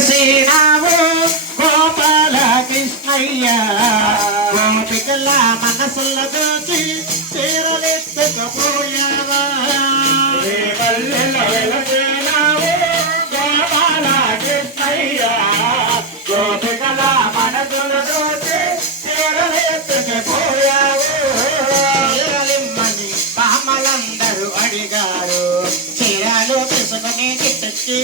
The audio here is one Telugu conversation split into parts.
వెలసినావు గోపాల కృష్ణయ్య గోపికల మనసుల దోచి చీరలెత్తుకపోయావా నీ పల్లెల్లో వెలసినావు గోపాల కృష్ణయ్య. గోపికల మనసుల దోచి చీరలెత్తుకుపోయావు. చీరలిమ్మని బామలందరూ అడిగారు చీరలు తీసుకుని గిట్టెక్కి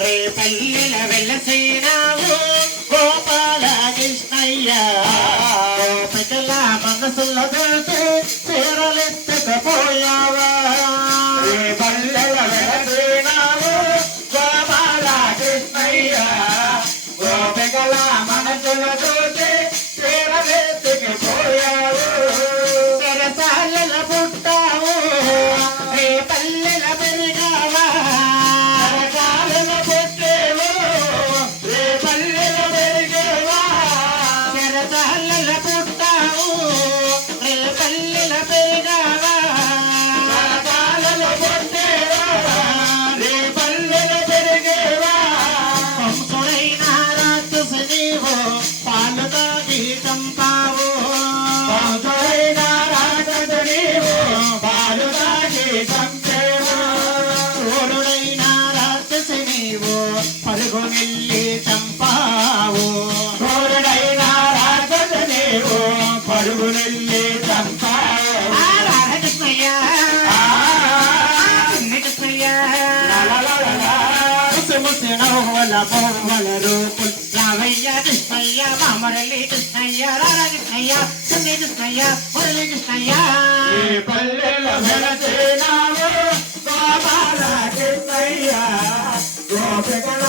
రేపల్లెల వెలసినావు గోపాల కృష్ణయ్య గోపికల మనసుల దోచి గోపాల కృష్ణయ్య. మనసుల ముసి ముసి నవ్వుల రావయ్య కృష్ణయ్య మామరలి కృష్ణయ్య రారా కృష్ణయ్య చిన్ని కృష్ణయ్య మురళి కృష్ణయ్య ఈ పల్లెల వెలసినావు గోపాల కృష్ణయ్య. గోపికల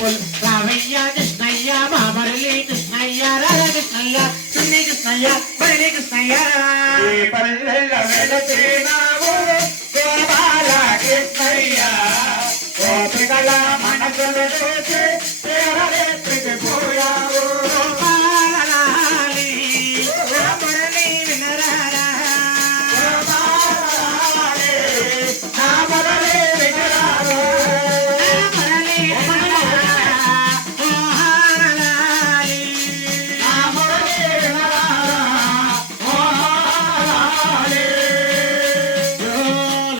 రామయ్య కృష్ణయ్య మామరళి కృష్ణయ్య రాధా కృష్ణయ్య సున్ని కృష్ణయ్య మరళి కృష్ణయ్య. పల్లెల కృష్ణయ్య. మనసులు చూసి పోయావు.